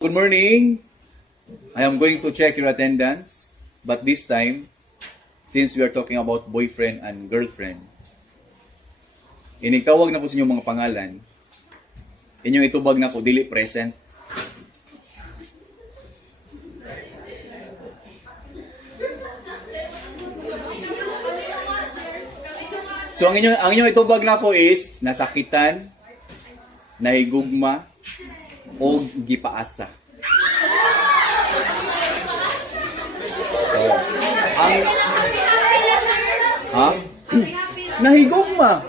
Good morning. I am going to check your attendance, but this time, since we are talking about boyfriend and girlfriend, inigtawag na ko sa inyong mga pangalan, inyong itubag na ko, dili present. So ang inyong itubag na ko is nasakitan, nahigugma, o gipaasa. Oh. Nahigugma.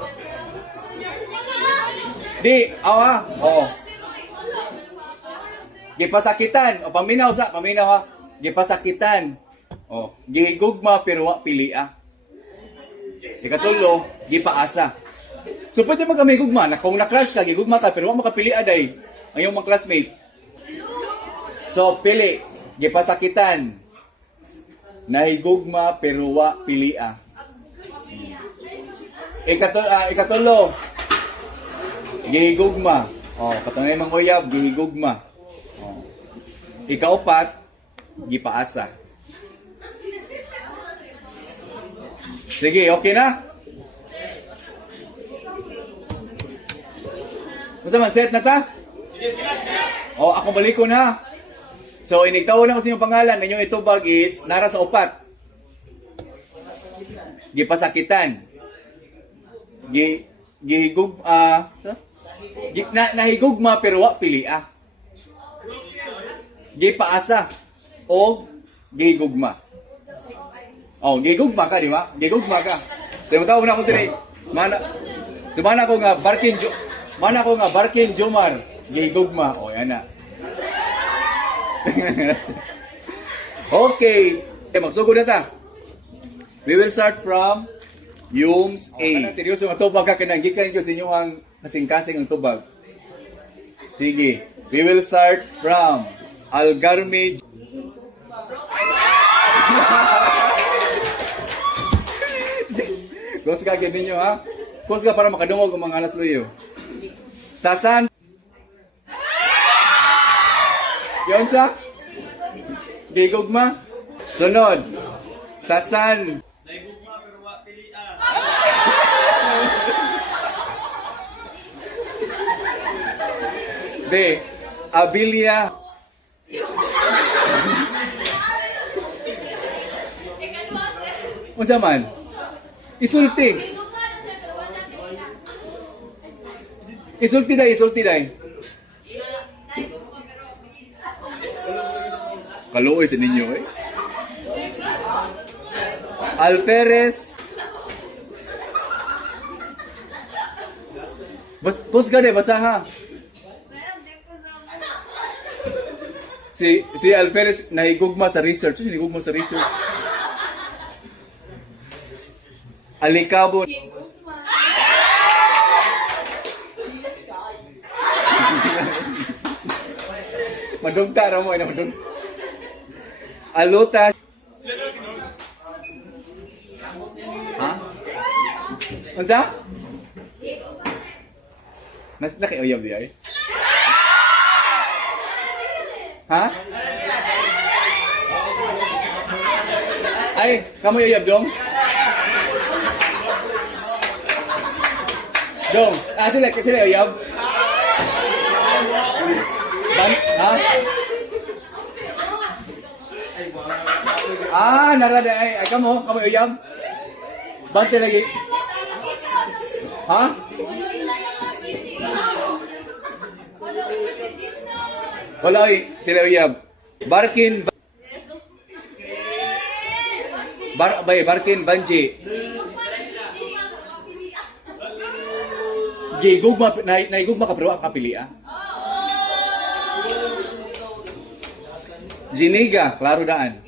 Di, awa. Oh. Gipasakitan. O paminaw ha. Gipasakitan. Oh, gihigugma pero wa pilia. Ikatulo, gipaasa. So pwede man kami higugma, kung na-crush ka, gigugma ka pero wa makapili aday ang iyong mga classmate. So pili, gipasakitan. Nahigugma pero wa pilia. Ikatulo, gihigugma. Oh, katungay mang uyab, gihigugma. Oh. Ikaupat, gipaasa. Sige, okay na? Masa man, set na ta? O, ako balik ko na. So, inigtaw na ko sa inyong pangalan. Inyong itubag is, nara sa upat. Gipasakitan. Nahigugma pero wa pilia. Gipaasa. O, gihigugma. Oh, gigugma ka, di ba? Gigugma ka. So, matawag na ako din. Mana ko nga, Barkin Jomar. Gigugma. Oh, yan na. Okay. Magsugod na ta. We will start from Yums A. Seryoso, matubag ka kanang-gikan ko sa inyo ang kasing-kasing ang tubag. Sige. We will start from Algarme. Kung ka gawin ninyo, ha? Kung ka para makadungog ang mga anas luyo. Sasan. Yun sa? Gigugma. Sunod. Sasan. Naigugma pero wa pilia. B. Abilia. Unsa man? Isulti. Isulti day. Kaluoy sa ninyo eh. Alferez. Pusga de, basaha. Si Alferez nahigugma sa research. Alikabon. Madungta ra mo ina madung. Aluta. Ha? Unsa? Nas na kayo yab di ay. Ha? Ay, kamu yab dong? Dong, sila yab. Ha? Narada ay kamu uyab. Bante lagi. Ha? Wala sila uyab. Barkin Banji. Gigugma naigugma ka pero kapili ah. Jiniga, klaro daan.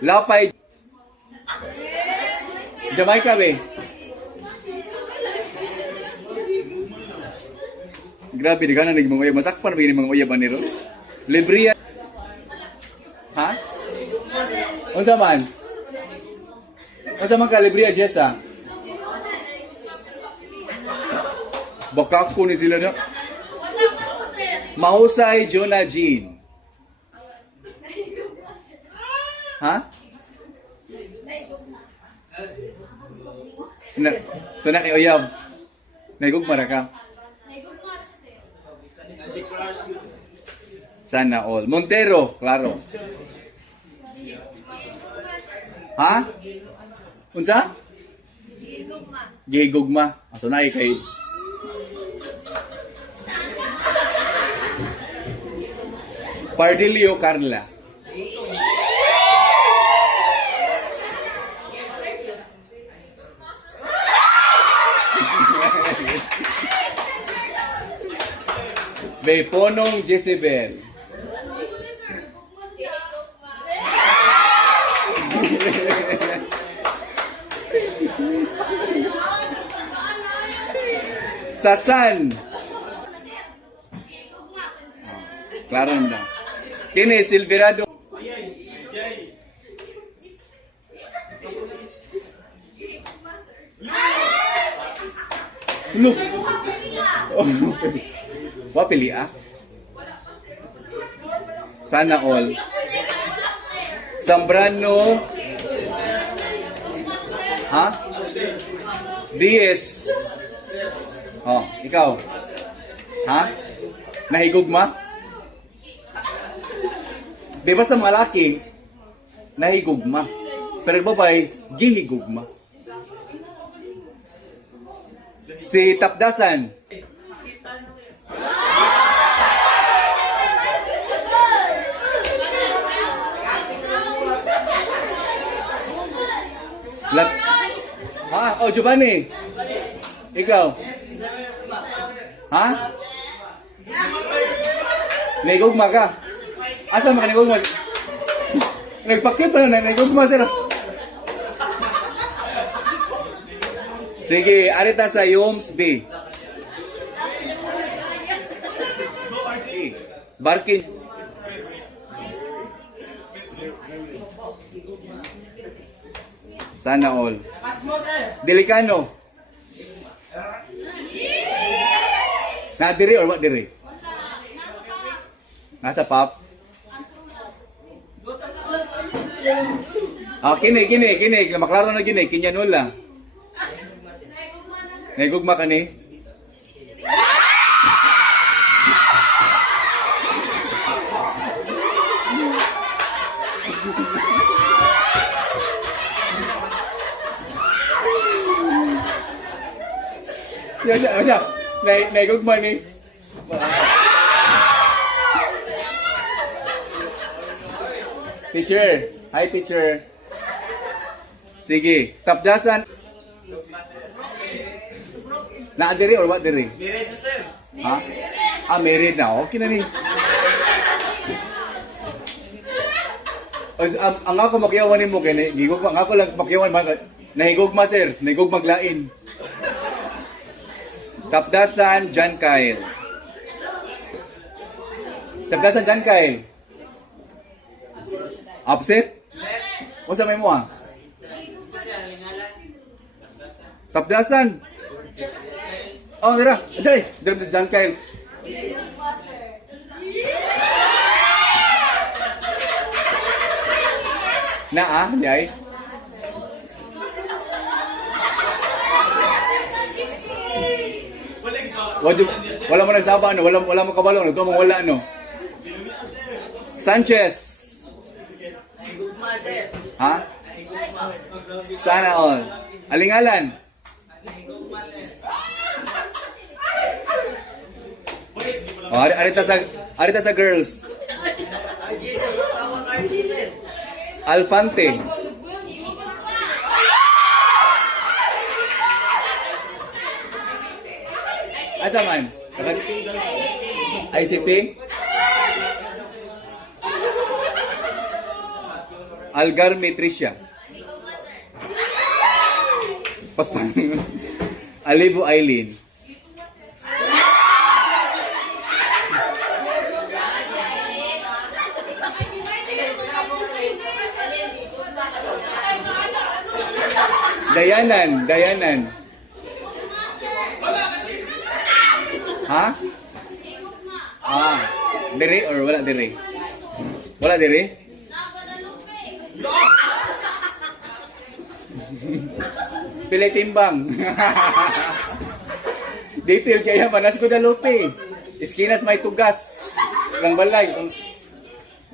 Lapay. Jamaica be. Grabe, di ka na nagmang uyab. Masakpan ba yung mga uyaban nito? Libria. Ha? Unsa man? Unsa man ka Libria, Jessa? Baka ko ni sila na. Mahusay, Jonah Jean. Ha? Na, so nakiuyab. Naigugma ra ka. Si Crush. Sana all. Montero, klaro. Ha? Unsa? Gigugma. Aso na kay Pardilio Carla. Beponong Jezebel. Sasan. Klaro na. Kini Silverado. Look. Wapili ah. Sana all. Zambrano. Ha? DS. Oh, ikaw. Ha? Nahigugma? Di basta mga laki, nahigugma. Pero babae, gihigugma. Si Tapdasan. Ha? Oh, Giovanni. Ikaw. Ha? Nahigugma ka. Asa mo ka nahigugma? Nagpakit pa na, nahigugma sila. Sige, arita sa Yoms B. Barkin. Sana all. Delikano. Na diri or what diri? Nasa pop. Ah, kini. Maklaro na gini. Kinyanula. Nahigugma ka ni? Siya. Nahigugma ni? Teacher. Hi, teacher. Sige. Tapdasan. Na-adiri or what diri? Married na, sir. Ha? Ah, married na. Okay na ni. Ang ako makiyawan ni mo kay gigugma. Ang ako lang makiyawan nahigugma sir. Nahigugma maglain. Tapdasan John Kyle. Tapdasan John Kyle. Upset? O sa may mo ah? Tapdasan. Oh, dira. Dali. Dira sa John Kyle. Na ah, jay. Wala mo nagsaba ano, wala mo kabalo, ito mong wala ano. Sanchez. Ha? Sana all. Alingalan. Oh, arita sa girls. Alfante. Asa man? ICT? Algarme Tricia. Paspan. Alibo Eileen. Dayanan. Ha? Ah, dire or wala dire? Wala dire? Pili timbang. Detail kaya Manas Guadalupe. Eskinas may tugas. Ilang balay.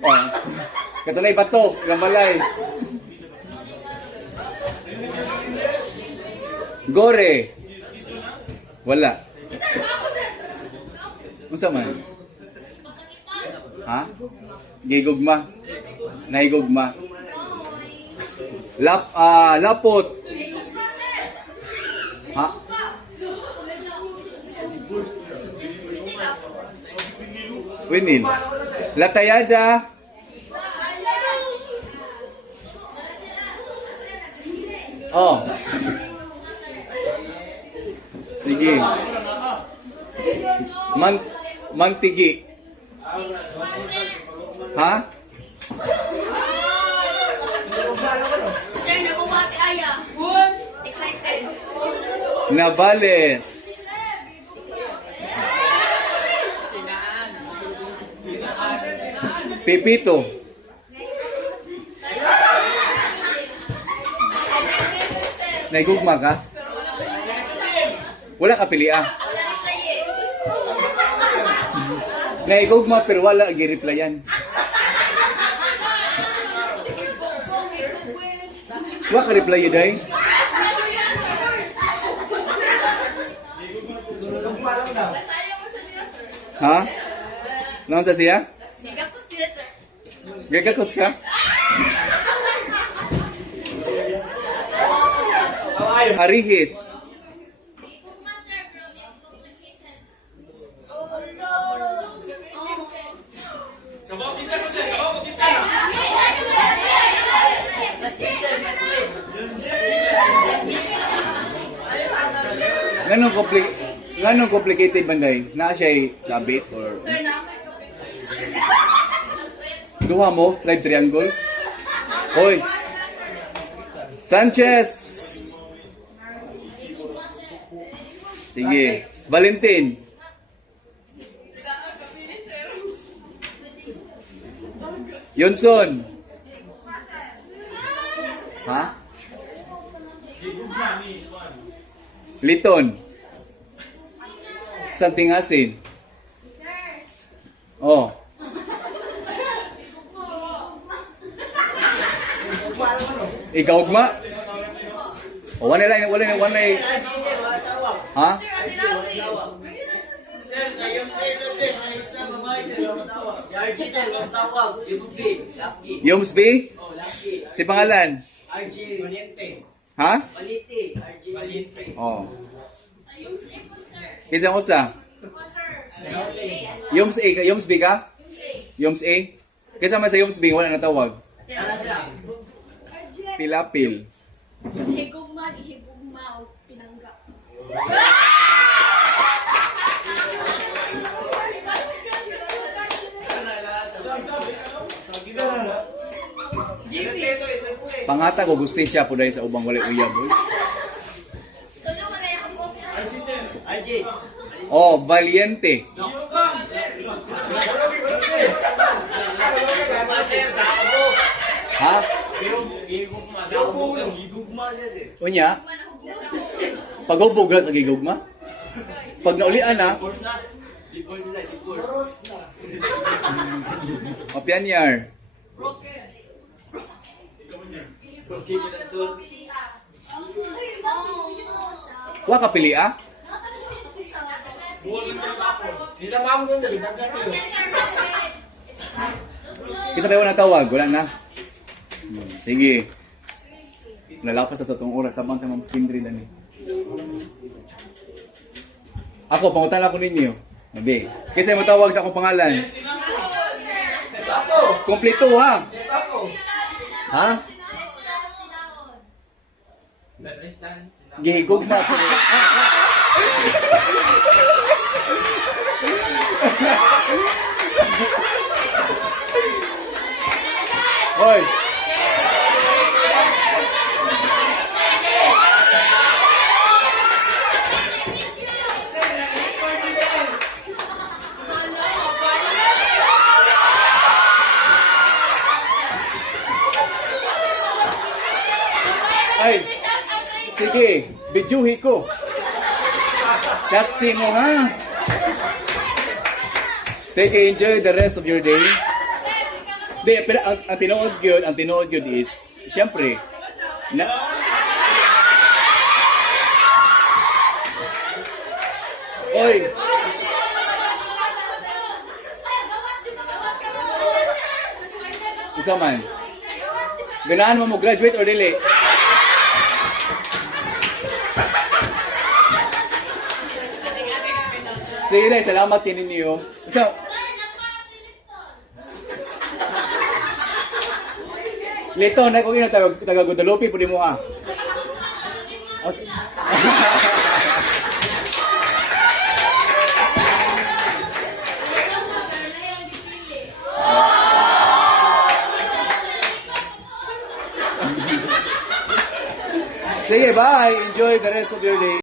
Oh. Katulay bato, ilang balay. Gore. Wala. Unsa man? Ha? Gigugma. Nahigugma. Lapot. Ha? Winin. Latayada. Oh. Sige. Mantigi. Ha? Sir, nagubati aya. Excited. Navales. Pepito. Naigugma ka? Wala ka pili ah. Wala rin tayo eh. Naigugma pero wala gi-replyan. Wa ka reply day? Ha? Naon sa siya? Higa ko sila, sir. Gagakos ka? Harihis. Gigugma, sir, pero it's complicated. Kabok isa ko sir, kabok isa. Nganong complicated banday? Na siya sabit or duha mo live triangle? Hoy. Sanchez. Sige. Valentin. Yunson. Ha? Liton. Santingasin. Oh. Ikaw ugma? O wala na. Ha? Sir, ano namin? Sir, ayun sir, ayun sa babae sir, ang tawag. Si RG sir, ang tawag. Yusti, Lucky. Yumsby? Oh, Lucky. Si pangalan? RG Valiente. Ha? Valite, RG Valiente. Oh. Yung sipon, sir. Kinsa ko sa? Yumsby ka? Yums A? Kinsa man sa Yumsby wala natawag? Tara sila. Pilapil. Higugma, ihigugma, o pinangga. Pangata ko gusti siya po dahil sa ubang wala uyab. Oy. Tuloy mo na yung book, sir. RG sir. RG. Oh, Valiente. Yukang sir. Ha? Higugma. Higugma. Higugma siya sir. Unya? Pagubog lang kagigugma? Pag naulian na, Force na. Di-force na, di-force. mapianyar. Okay, kita doon. Wa ka pili ah? Di na manggo sir, nagkakayo. Kisa kayo natawag, wala na. Sige. Lalapas na sa itong oras, sabang tamang pindri na ni. Ako, pangutan ako ninyo. Nabi. Kasi matawag sa akong pangalan. Kompleto ha? Ha? Gihigog na ako. Hoy! Sige, bidyuhi ko. Taxi mo ha. Take enjoy the rest of your day. Di, pero ang tinuod yun is, siyempre, Oy, isa man. Ganaan mo graduate or dili? Sige na, salamat kinin niyo. So, Lito, na kung ino taga Guadalupe, pwede mo ha. Sige, bye. Enjoy the rest of your day.